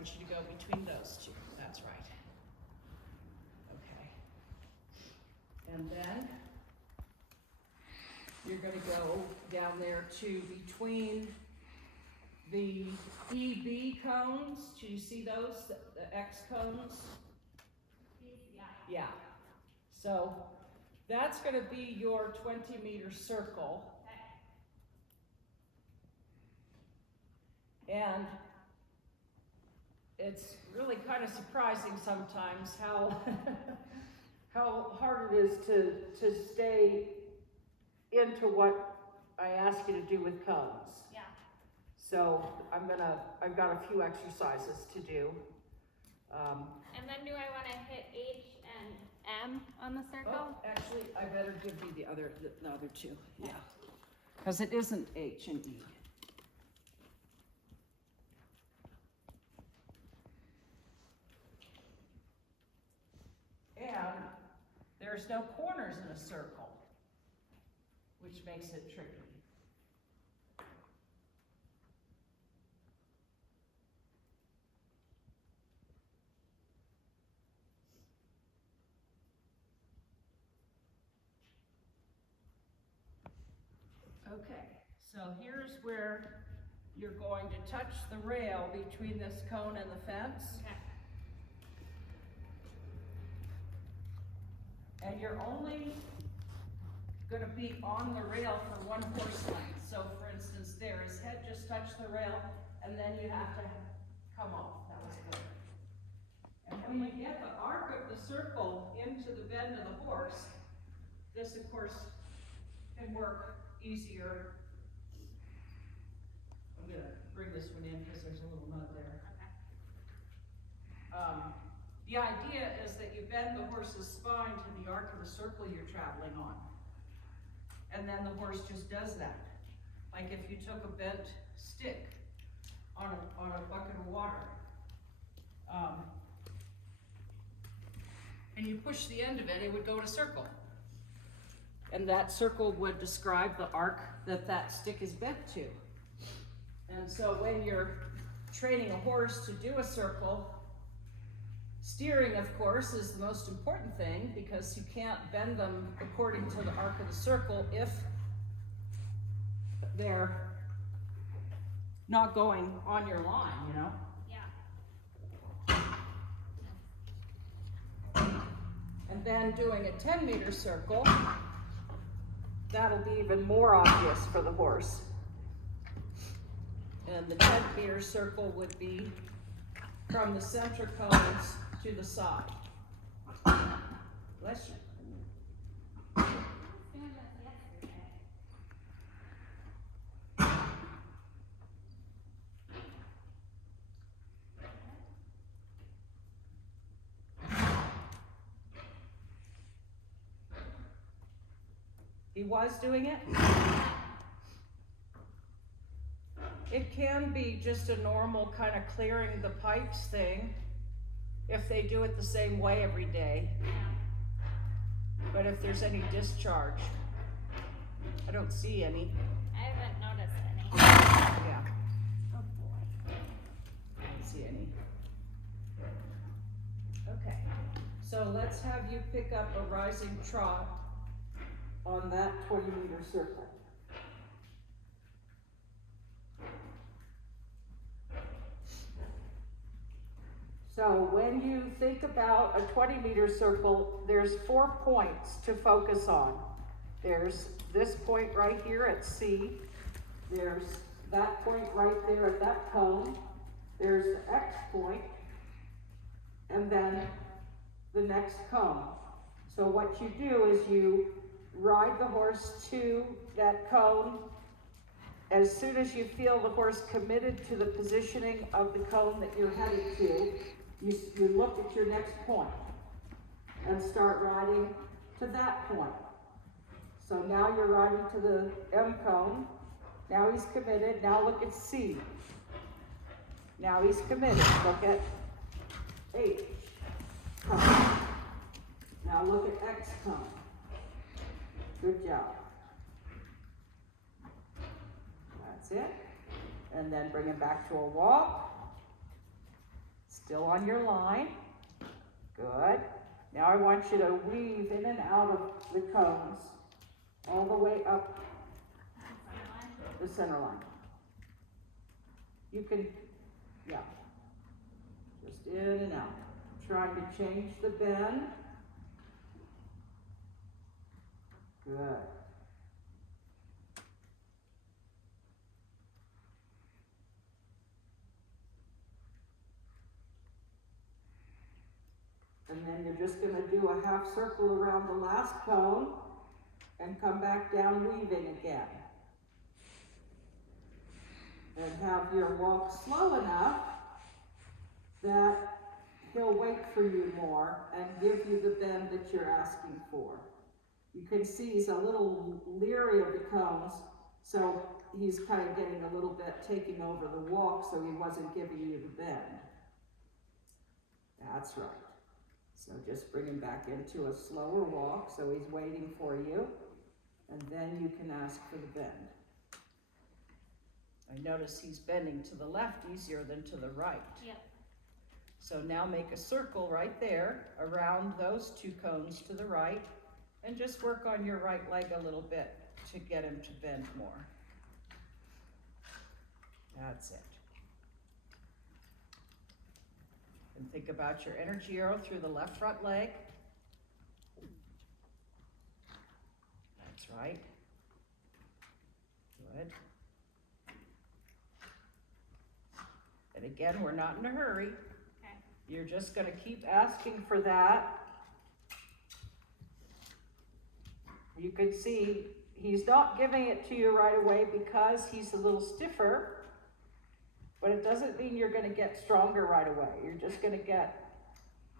want you to go between those two. That's right. Okay. And then you're going to go down there to between the EB cones. Do you see those, the X cones? Yeah. So that's going to be your 20-meter circle. And it's really kind of surprising sometimes how how hard it is to stay into what I ask you to do with cones. Yeah. So I've got a few exercises to do. And then do I want to hit H and M on the circle? Oh, actually, I better give you the other two. Yeah, because it isn't H and E. And there's no corners in a circle, which makes it tricky. Okay, so here's where you're going to touch the rail between this cone and the fence. Okay. And you're only going to be on the rail for one horse length. So for instance, there, his head just touched the rail, and then you have to come off. That was good. And when you get the arc of the circle into the bend of the horse, this of course can work easier. I'm going to bring this one in because there's a little mud there. Okay. The idea is that you bend the horse's spine to the arc of the circle you're traveling on. And then the horse just does that. Like if you took a bent stick on a bucket of water. And you push the end of it, it would go in a circle. And that circle would describe the arc that that stick is bent to. And so when you're training a horse to do a circle, steering, of course, is the most important thing because you can't bend them according to the arc of the circle if they're not going on your line, you know? Yeah. And then doing a 10-meter circle, that'll be even more obvious for the horse. And the 10-meter circle would be from the center cones to the side. Bless you. He was doing it? It can be just a normal kind of clearing the pipes thing if they do it the same way every day. But if there's any discharge, I don't see any. I haven't noticed any. Yeah, Oh boy. I don't see any. Okay, so let's have you pick up a rising trot on that 20-meter circle. So when you think about a 20-meter circle, there's 4 points to focus on. There's this point right here at C. There's that point right there at that cone. There's the X point, and then the next cone. So what you do is you ride the horse to that cone. As soon as you feel the horse committed to the positioning of the cone that you're headed to, you look at your next point and start riding to that point. So now you're riding to the M cone. Now he's committed. Now look at C. Now he's committed. Look at H cone. Now look at X cone. Good job. That's it. And then bring it back to a walk. Still on your line. Good. Now I want you to weave in and out of the cones all the way up the center line. You can, yeah, just in and out. Trying to change the bend. Good. And then you're just going to do a half circle around the last cone and come back down weaving again. And have your walk slow enough that he'll wait for you more and give you the bend that you're asking for. You can see he's a little leery of the cones, so he's kind of getting a little bit taking over the walk, so he wasn't giving you the bend. That's right. So just bring him back into a slower walk, so he's waiting for you, and then you can ask for the bend. I notice he's bending to the left easier than to the right. Yep. So now make a circle right there around those two cones to the right, and just work on your right leg a little bit to get him to bend more. That's it. And think about your energy arrow through the left front leg. That's right. Good. And again, we're not in a hurry. Okay. You're just going to keep asking for that. You can see he's not giving it to you right away because he's a little stiffer, but it doesn't mean you're going to get stronger right away. You're just going to get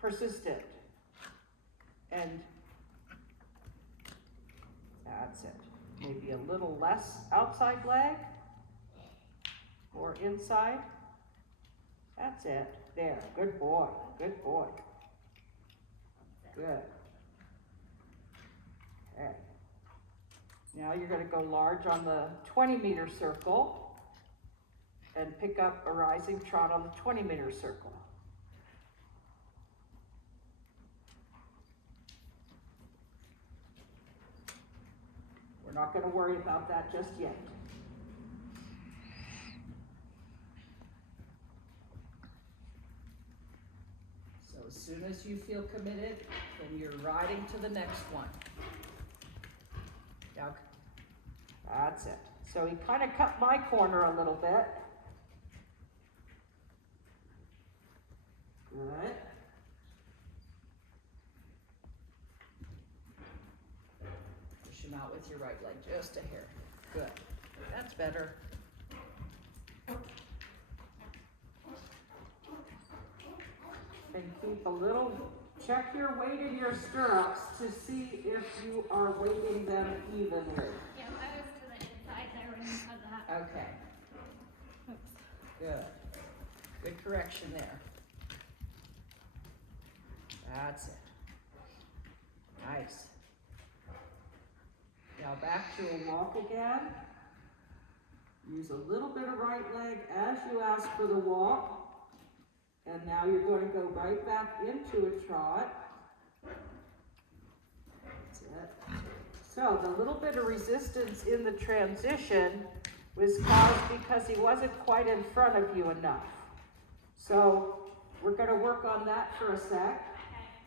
persistent. And that's it. Maybe a little less outside leg or inside. That's it. There. Good boy. Good boy. Good. Okay. Now you're going to go large on the 20-meter circle and pick up a rising trot on the 20-meter circle. We're not going to worry about that just yet. So as soon as you feel committed, then you're riding to the next one. Now, that's it. So he kind of cut my corner a little bit. Good. Push him out with your right leg just a hair. Good. That's better. And keep a little, check your weight in your stirrups to see if you are weighting them evenly. Yeah, I was to the inside there when you said that. Okay. Oops. Good. Good correction there. That's it. Nice. Now back to a walk again. Use a little bit of right leg as you ask for the walk. And now you're going to go right back into a trot. That's it. So the little bit of resistance in the transition was caused because he wasn't quite in front of you enough. So we're going to work on that for a sec.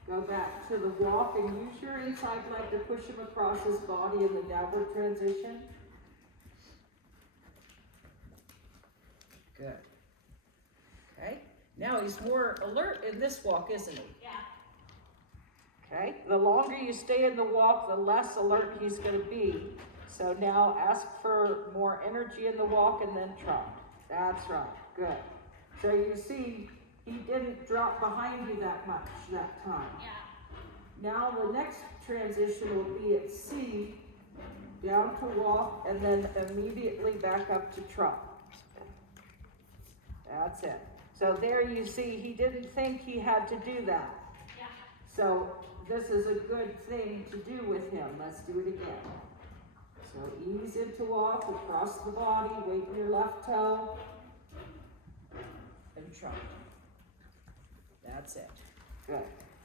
Go back to the walk and use your inside leg to push him across his body in the downward transition. Good. Okay. Now he's more alert in this walk, isn't he? Yeah. Okay. The longer you stay in the walk, the less alert he's going to be. So now ask for more energy in the walk and then trot. That's right. Good. So you see, he didn't drop behind you that much that time. Yeah. Now the next transition will be at C, down to walk, and then immediately back up to trot. That's it. So there you see, he didn't think he had to do that. Yeah. So this is a good thing to do with him. Let's do it again. So ease into walk, across the body, weight in your left toe, and trot. That's it. Good.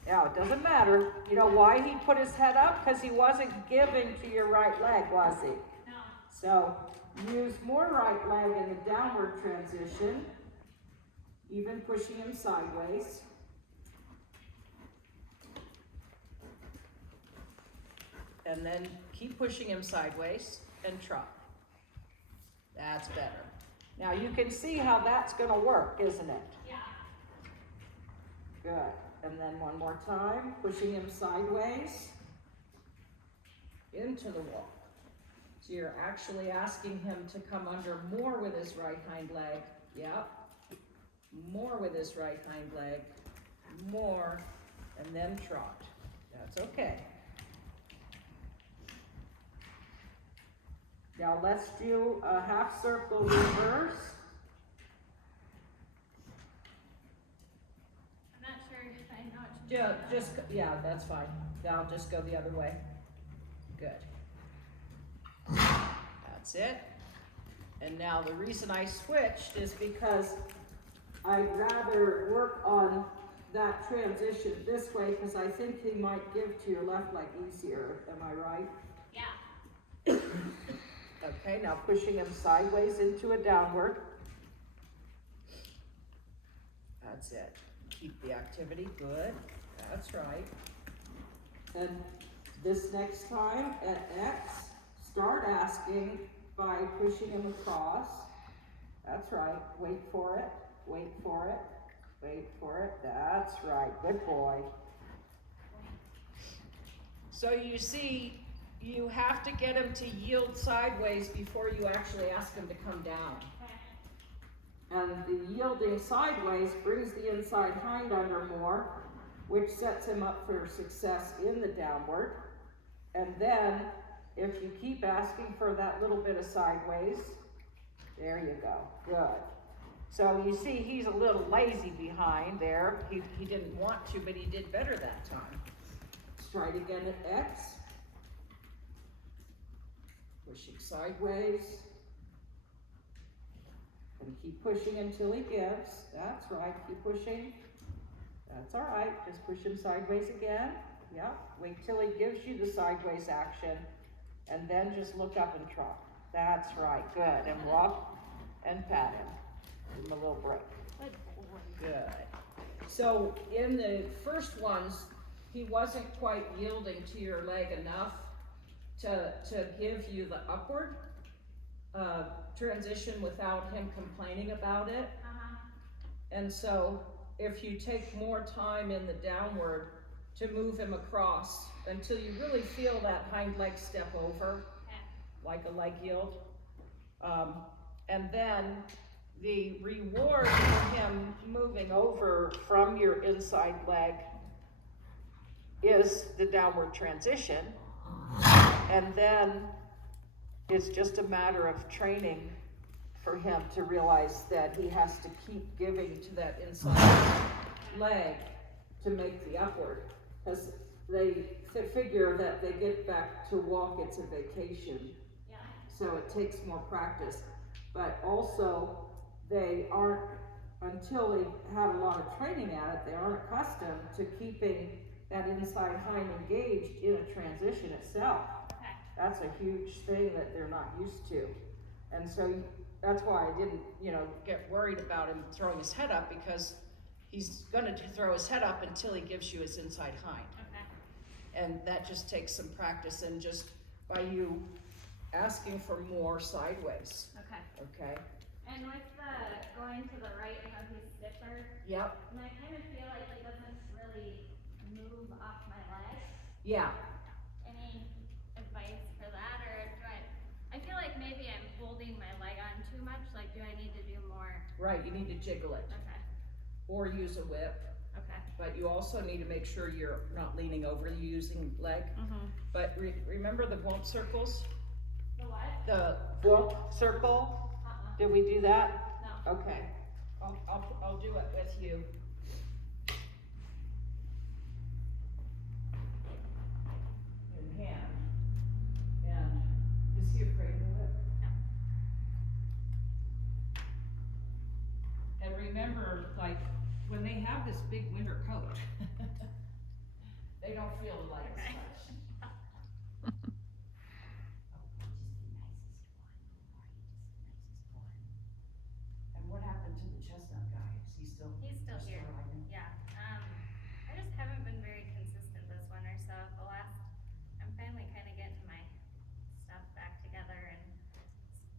Now, it doesn't matter, you know why he put his head up? Because he wasn't giving to your right leg, was he? No. So, use more right leg in the downward transition, even pushing him sideways. And then keep pushing him sideways and trot. That's better. Now, you can see how that's gonna work, isn't it? Yeah. Good. And then one more time, pushing him sideways into the wall. So you're actually asking him to come under more with his right hind leg. Yep. More with his right hind leg. More, and then trot. That's okay. Now let's do a half circle reverse. I'm not sure if I know what to do. Yeah, that's fine. Now just go the other way. Good. That's it. And now the reason I switched is because I'd rather work on that transition this way because I think he might give to your left leg easier. Am I right? Yeah. Okay, now pushing him sideways into a downward. that's it. Keep the activity good. That's right. And this next time at X, start asking by pushing him across. That's right. Wait for it. Wait for it. Wait for it. That's right. Good boy. So you see, you have to get him to yield sideways before you actually ask him to come down. And the yielding sideways brings the inside hind under more, which sets him up for success in the downward. And then, if you keep asking for that little bit of sideways, there you go. Good. So you see he's a little lazy behind there. He didn't want to, but he did better that time. Stride again at X. Pushing sideways. And keep pushing until he gives. That's right, keep pushing. That's all right, just push him sideways again. Yep, wait till he gives you the sideways action. And then just look up and trot. That's right, good. And walk and pat him. Give him a little break. Good. So in the first ones, he wasn't quite yielding to your leg enough to give you the upward transition without him complaining about it. And so if you take more time in the downward to move him across until you really feel that hind leg step over, like a leg yield. And then the reward for him moving over from your inside leg is the downward transition. And then it's just a matter of training for him to realize that he has to keep giving to that inside leg to make the upward. Because they figure that they get back to walk, it's a vacation. Yeah. So it takes more practice. But also, they aren't, until they have a lot of training at it, they aren't accustomed to keeping that inside hind engaged in a transition itself. Okay. That's a huge thing that they're not used to. And so that's why I didn't, get worried about him throwing his head up, because he's gonna throw his head up until he gives you his inside hind. Okay. And that just takes some practice, and just by you asking for more sideways, Okay. okay? And with the going to the right, I know he's stiffer, Yep, and I kind of feel like he doesn't really move off my leg. yeah, Any advice for that, or do I feel like maybe I'm holding my leg on too much, like do I need to do more? right, you need to jiggle it, Okay, or use a whip, okay. but you also need to make sure you're not leaning over, you're using leg. But remember the bump circles? The what? The, Book circle, did we do that? No. Okay. I'll do it with you. In hand. And is he afraid of it? No. And remember, like, when they have his big winter coat. They don't feel like Okay. as much. And what happened to the chestnut guy? Is he still? He's still here. riding? Yeah, I just haven't been very consistent this winter, so I'm finally kinda getting my stuff back together and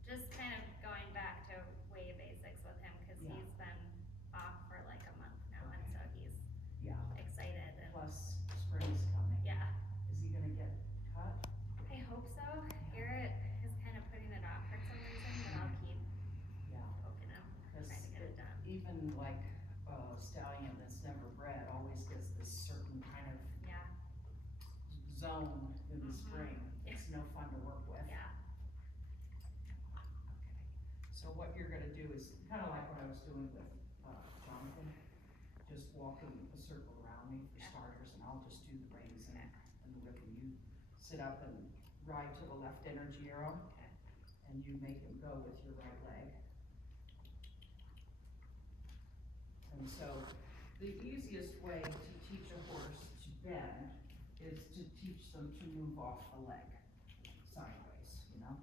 just kind of going back to way basics with him, cause Yeah. he's been off for like a month now, and so he's Yeah, excited and, plus spring's coming. yeah, Is he gonna get cut? I hope so. Garrett is kinda putting it off for some reason, but I'll keep Yeah. poking him, Cause trying to get it done. even like a stallion that's never bred always gets this certain kind of Yeah, zone in the Mhm. spring. It's no fun to work with. yeah, Okay, so what you're gonna do is kinda like what I was doing with, Jonathan, just walking a circle around me for Okay. starters, and I'll just do the reins Okay. and the whip, and you sit up and ride to the left energy arrow, okay, and you make him go with your right leg. And so, the easiest way to teach a horse to bend is to teach them to move off the leg sideways, you know?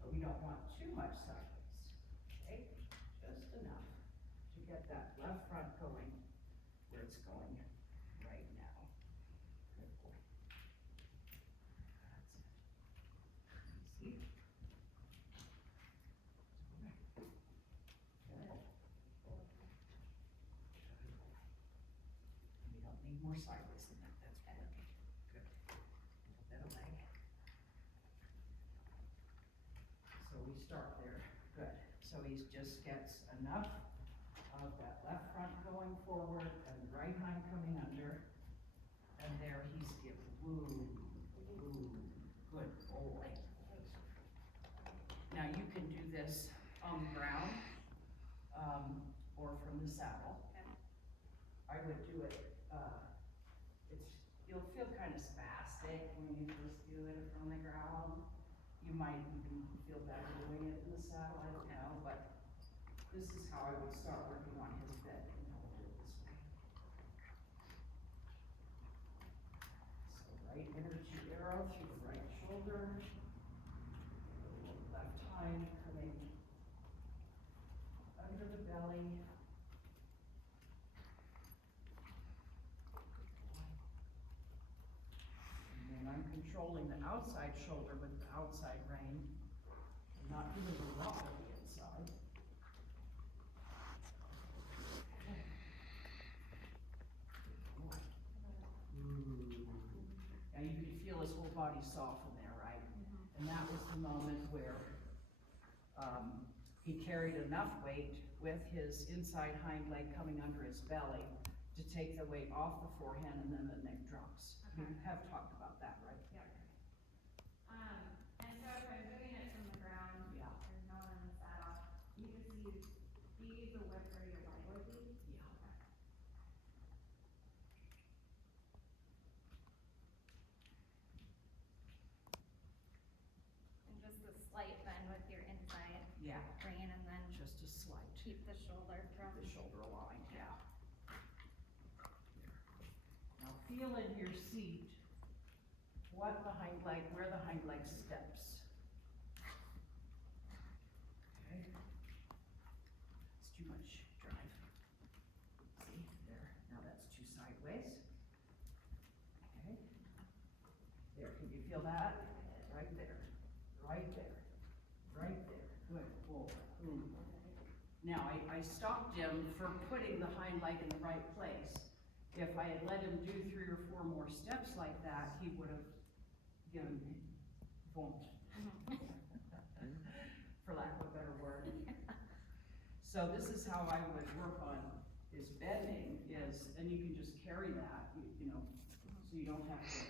But we don't want too much sideways, okay? Just enough to get that left front going where it's going right now. Good boy. That's it. Easy. Good. We don't need more sideways than that, that's plenty. Good. A little bit of leg. So we start there, good. So he just gets enough of that left front going forward and the right hind coming under. And there he's giving, woo, woo, good boy. Now you can do this on the ground, or from the saddle. okay. I would do it, you'll feel kind of spastic when you first do it from the ground. You might even feel better doing it in the saddle, I don't know, but this is how I would start working on his bed, and I'll do it this way. So right energy arrow through the right shoulder. Left hind coming under the belly. And then I'm controlling the outside shoulder with the outside rein, and not doing the rock of the inside. Now you can feel his whole body soften there, right? And that was the moment where, he carried enough weight with his inside hind leg coming under his belly to take the weight off the forehand, and then the neck drops. We Okay. have talked about that, right? And so if I'm doing it from the ground, Yeah. there's no one in the saddle, you just use the whip or your leg would be? Yeah. And just a slight bend with your inside Yeah, rein and then just a slight, keep the shoulder from, the shoulder aligned, yeah. Now feel in your seat what the hind leg, where the hind leg steps. Okay. It's too much drive. See, there, now that's too sideways. Okay. There, can you feel that? Right there, right there, right there, good boy. Now, I stopped him from putting the hind leg in the right place. If I had let him do 3 or 4 more steps like that, he would have given vomit. For lack of a better word. So this is how I would work on his bending is, and you can just carry that, you know, so you don't have to